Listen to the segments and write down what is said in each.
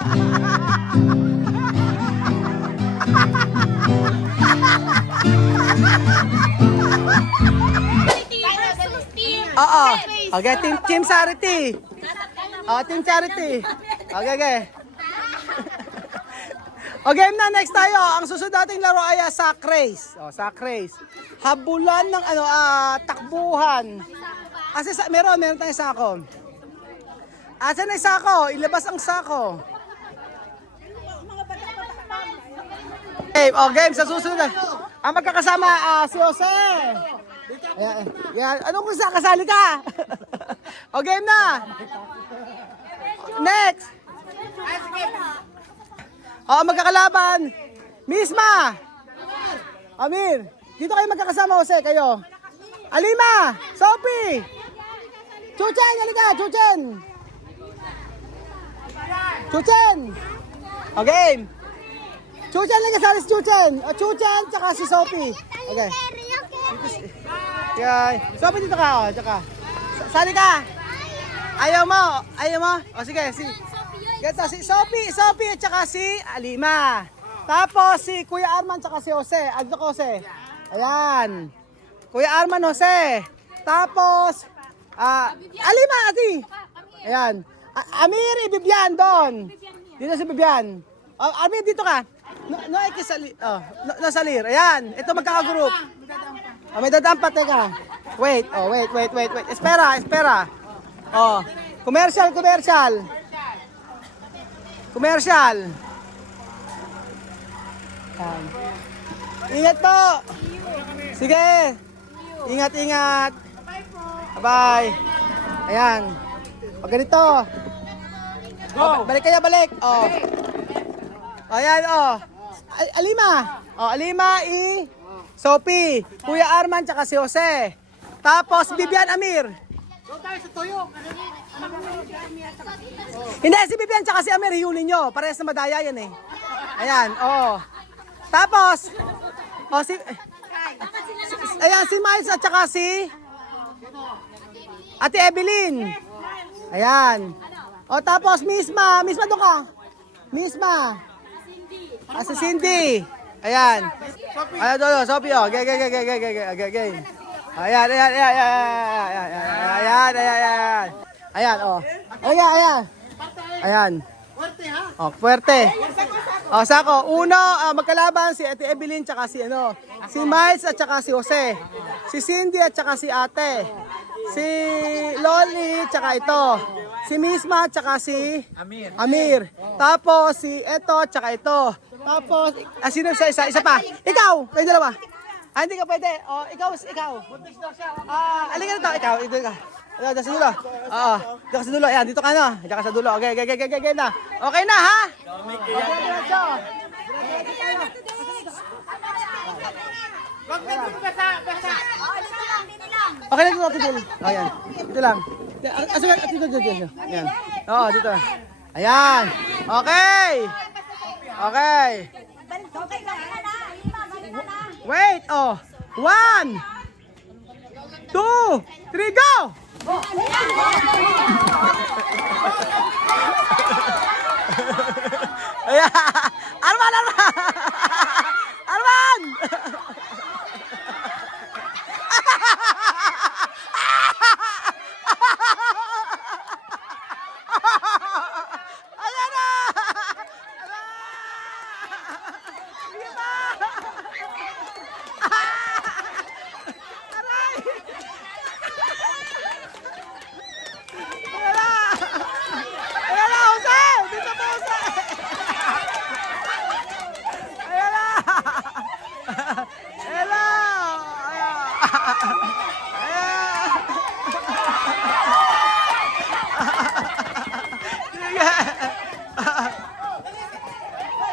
Oo. Okay, team Charity. Oh, team Charity. Okay, okay. O game na, next tayo. Ang susunod nating laro ay sack race. O, sack race. Habulan ng takbuhan. Kasi meron tayong sako. Asan na yung sako? Ilabas ang sako. Okay, o game sa susunod. Ang magkakasama si Jose. Yan. Anong kung kasali ka? O game na. Next. O magkakalaban. Misma. Amir. Dito kayo magkakasama, Jose, kayo. Alima. Sophie. Chuchen, halika. Chuchen. Chuchen. O game. Chuchen lang kasali si Chuchen. O Chuchen, tsaka si Sophie. Okay. Okay. Sophie, dito ka. O, tsaka. Sali ka. Ayaw mo. Ayaw mo. O sige, Ganto, si Sophie at saka si Alima. Tapos si Kuya Arman at saka si Jose. Adto ko, Jose. Ayan. Kuya Arman, Jose. Tapos, Alima, ati. Ayan. Amir, Bibian doon. Dito si Bibian. Amir, dito ka. Nasalir. Ayan. Ito magkakagroup. May dadampat, teka. Wait. Wait. Espera. Commercial. Ayan. Ingat po. Sige. Ingat. Bye. Ayan. Pag ganito. Balik. Oh. Ayan, oh. Alima. Oh, Alima, Sophie, Kuya Arman, tsaka si Jose. Tapos, Bibian, Amir. Hindi, si Bibian tsaka si Amir, hihuli nyo. Parehas na madaya yan eh. Ayan, oh. Tapos, ayan, si Miles at tsaka si Ate Evelyn. Ayan. O tapos, Misma doon ka. Misma. Si Cindy. Ayan. Ayan, doon, Sophie, oh. Gay. Ayan. Ayan, oh. Ayan. Oh, fuerte. Oh, sako. Uno, magkalaban si Ate Evelyn tsaka si Miles at tsaka si Jose. Si Cindy at tsaka si Ate. Si Loli tsaka ito. Si Misma tsaka si Amir. Tapos si ito tsaka ito. Tapos sino sa isa pa? Ikaw, kayo dalawa. Hindi ka pwede. Oh, ikaw. Alika na to, ikaw. Dito ka. Dito sa dulo. Oo. Dito ka sa dulo. Ayan, dito ka na. Dito ka sa dulo. Okay na. Okay na, ha? Diretso. Okay lang dito. Ayan. Dito lang. Dito. Ayan. Oo, dito. Ayan. Okay. Wait, oh. 1, 2, 3, go! Ayan. Arman! Ayan na!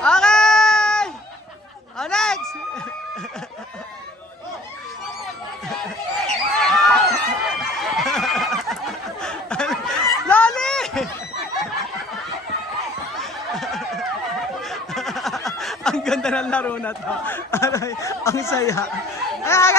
Okay! Next! Loli! Ang ganda ng laro na to. Ang saya. Ay.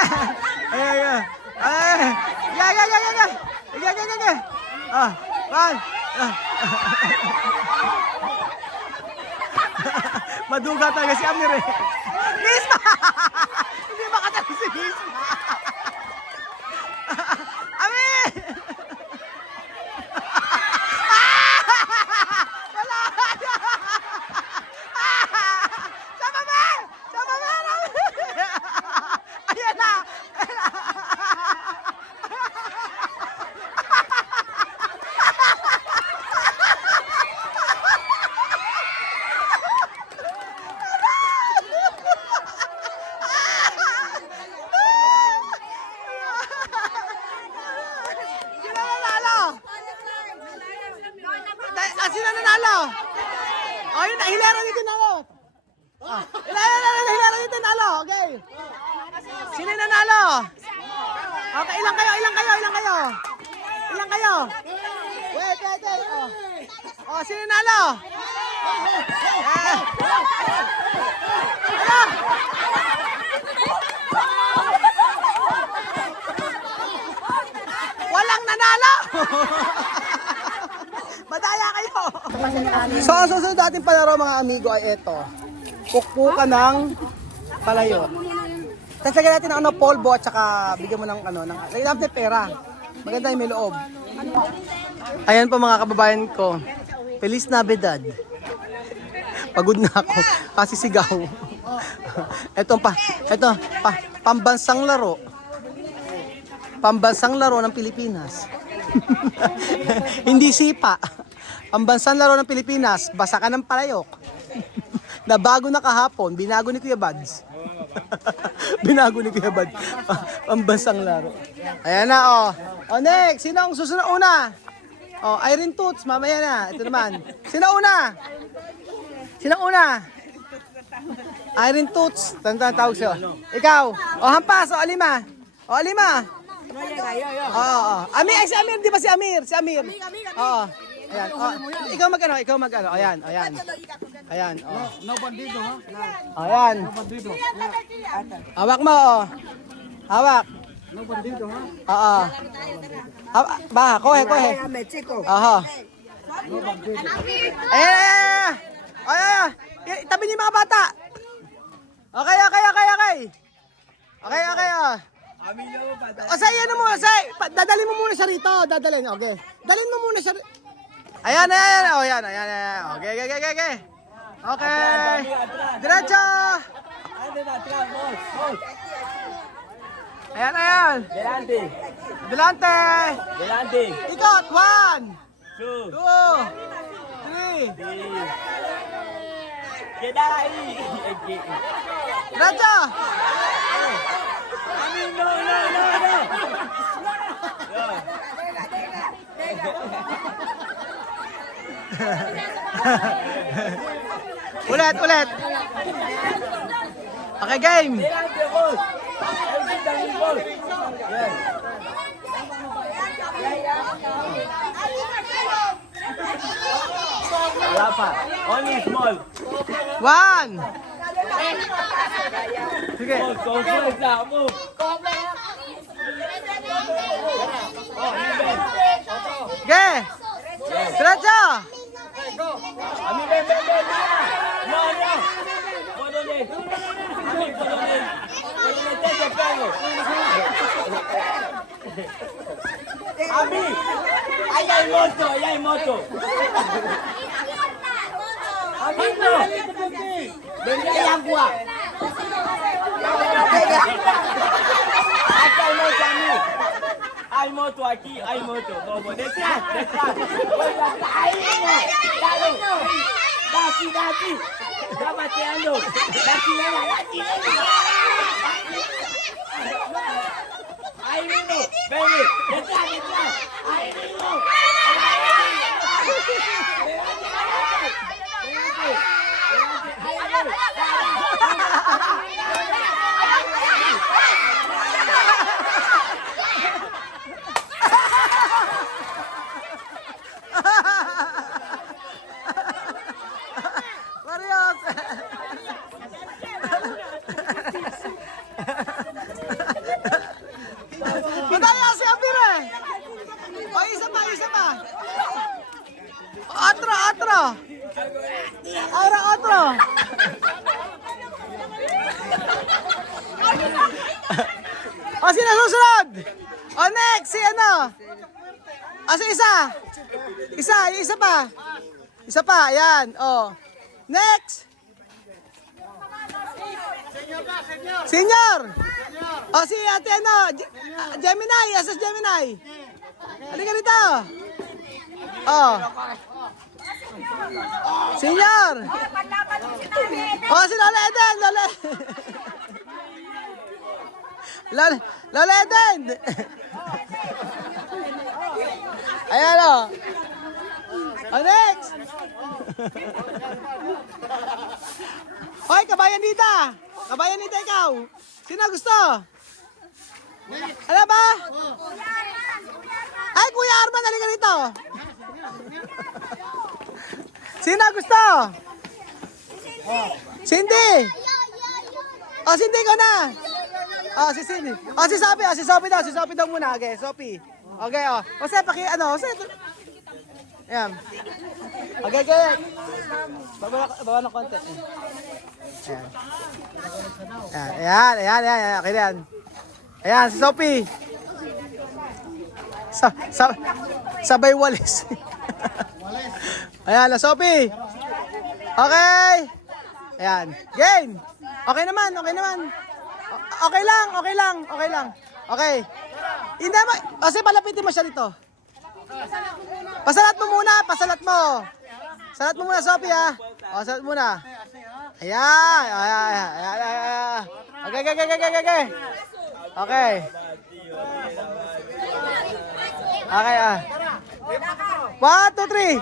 Maduga talaga si Amir eh. Misma! Hindi makatalo si Misma. Amir! Wala! Sa baba! Sa baba! Ayan na! Sino nanalo? Sino nanalo? Oh, yun na, hilera dito nalo. Hilera dito nalo. Okay. Sino nanalo? Okay, ilang kayo? Ilang kayo? Wait. Oh, sino nanalo? Ano? Walang nanalo! Madaya kayo! So, ang susunod natin palaro mga amigo ay ito. Pukpukan ng palayo. Tatagyan natin ng polvo at saka bigyan mo ng lagyan natin pera. Maganda yung may loob. Ayan po mga kababayan ko. Feliz Navidad. Pagod na ako kasi sigaw. Ito pambansang laro. Pambansang laro ng Pilipinas. Hindi sipa. Pambansang laro ng Pilipinas, basa ka ng palayok. Na bago na kahapon, binago ni Kuya Bads. Binago ni Kuya Bads. Pambansang laro. Ayan na oh. Oh next, sino ang susunod una? Oh, Irene Toots, mamaya na. Ito naman. Sino una? Irene Toots. Tawag siya. Ikaw. Oh, hampas. Oh, Alima. Oo. Amir, si Amir, di ba si Amir? Si Amir. Oo. Ayan. Oh. Ikaw mag-ano. Ayan. Ayan. Oh. No bandido, ha? Ayan. No bandido. Hawak mo, oh. Hawak. No bandido, ha? Oo. Kohe. Aha. No bandido. Ayan. Itabi niyo yung mga bata. Okay. Okay. O say, dadalhin mo muna siya rito. Okay. Dalhin mo muna siya. Ayan. O, yan. Okay. Okay. Diretso. Ayan. Delante. Ikot. 1, 2, 3. Diretso. No. Ulit. Okay, game. Wala pa. Only small. 1. Sige. Move na. Move. Ge. Diretso. No. Polonais. Take the pelo. Ami. Allá hay moto. Amito. Vendrá el agua. Acá hay moto, Ami. Hay moto aquí, hay moto. Bobo, detrás. Ahí, dale. Dati. Está bateando. Dati. Ahí mismo. Ven, detrás. Ahí mismo. Marios. Madaya si Amir eh. O, isa pa. Atro. Ahora otro. O, sino susunod? O, next, si ano? O, si isa. Isa pa. Isa pa, ayan. O. Next. Senior. O, si ate ano? Gemini, asas Gemini. Halika rito. O. Senior. O, si Lola Eden. Lola Eden. Ayan o. O, next. Hoy, kabayan dita. Kabayan dita ikaw. Sino gusto? Ano ba? Ay, Kuya Arman, halika rito. Sino gusto? Cindy. O, Cindy ko na. O, si Cindy. O, si Sophie daw. Si Sophie daw muna. Okay, Sophie. Okay, o. Jose, Jose. Ayan. Okay. Baba ng konti. Ayan. Okay yan. Ayan, si Sophie. Sabay walis. Ayan, Sophie. Okay. Ayan. Game. Okay naman. Okay lang. Okay. Hindi mo. Kasi palapitin mo siya dito. Pasalat mo muna. Salat mo muna, Sophie, ha. O, salat muna. Ayan. Okay. Okay, 1, 2, 3.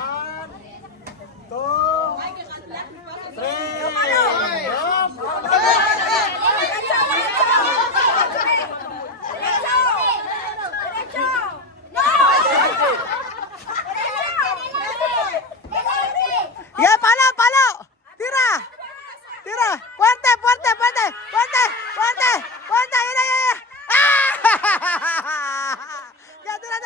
Yeah, palo. Tira. Fuerte. Yeah. Ya, tira.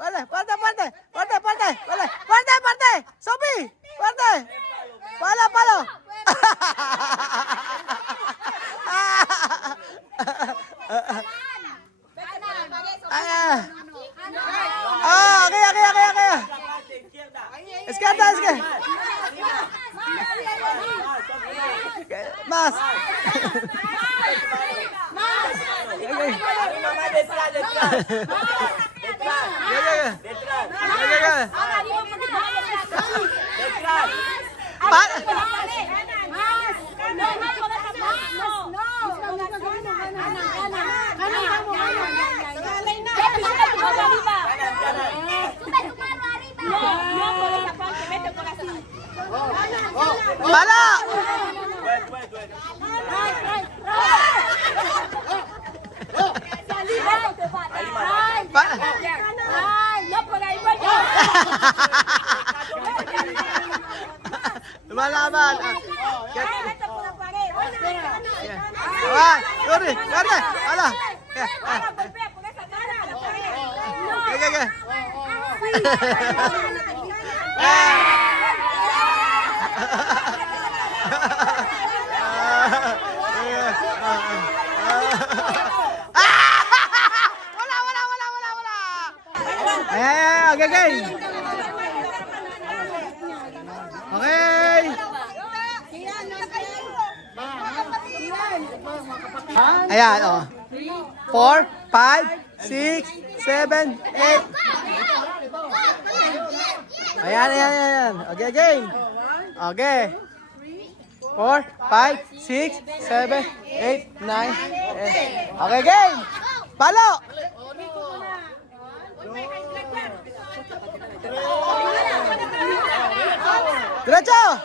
Vale. Fuerte. Sophie, fuerte. Palo. Okay. Izquierda. Más. Mamá detrás. Detrás. Pala. Lumalaban. Sorry. Ala. Okay. Wala. Okay. Ayan, o. 4, 5, 6, 7, 8. Ayan. Okay, game. Okay. 4, 5, 6, 7, 8, 9, 10. Okay, game. Palo. Diretso.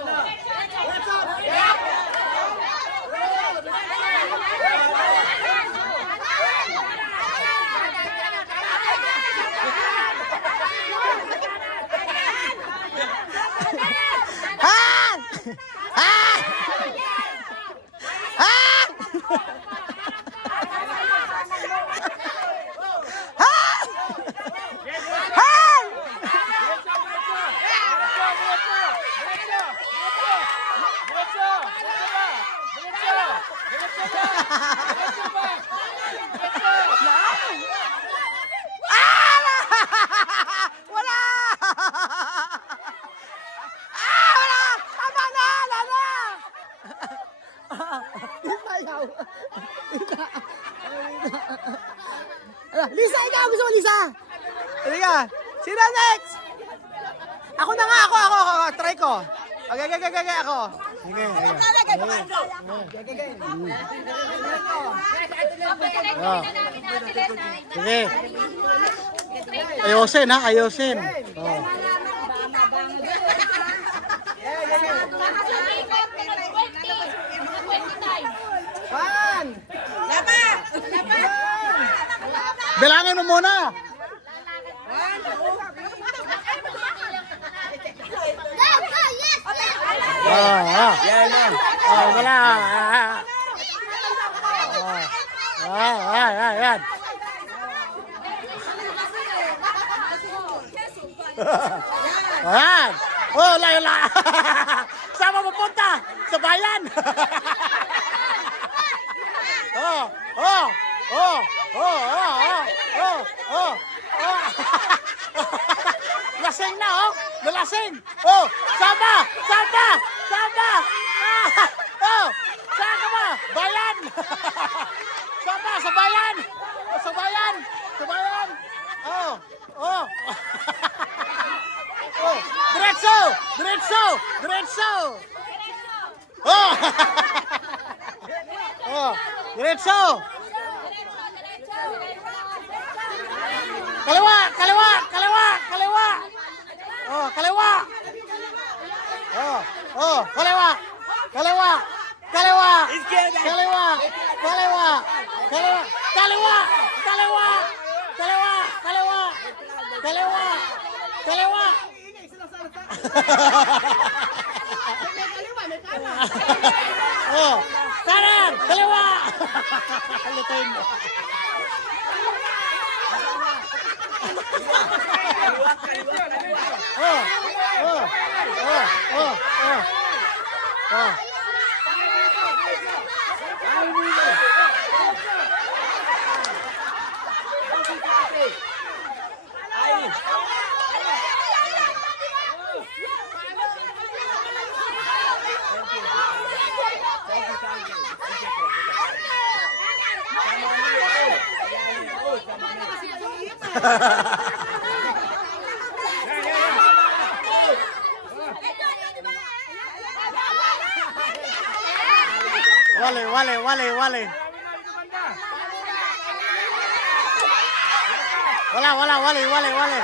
Halika. Sino next? Ako na nga, ako. Try ko. Okay, ako. Sige, sige. Ayosin ha, ayosin. Oh. Bilangin mo muna. Wala. Yan. Ayan. Oh, layo. Saan mo pupunta? Sa bayan. Lasing na, oh. Nalasing. Oh, saba. Saan ka ba? Bayan. Saba, sa bayan. Sa bayan. Oh. Oh, diretso. Oh. Oh, diretso. Kaliwa. Oh, kaliwa. Oh, kaliwa. Oh, kanan, kaliwa. Lutuin mo. Wale. Wala, wale.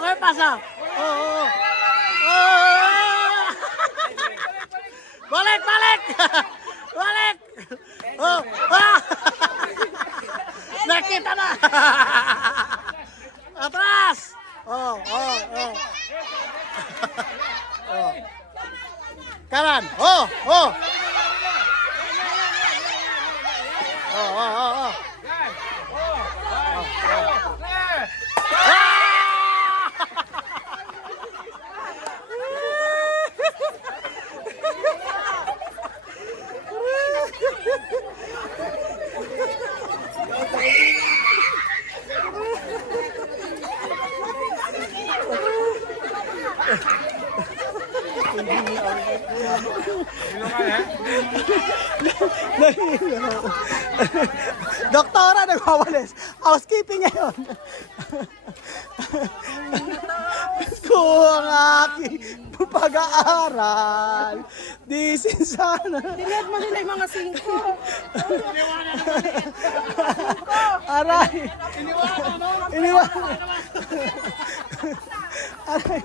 ¿Qué pasa? Balik! Nakita na! Atras! Kanan! Doktora nagwawalis. Housekeeping ngayon. Gusto ang aking pag-aaral. Disin sana. Dinad mo nila yung mga 5. Aray. Iniwanan. Aray.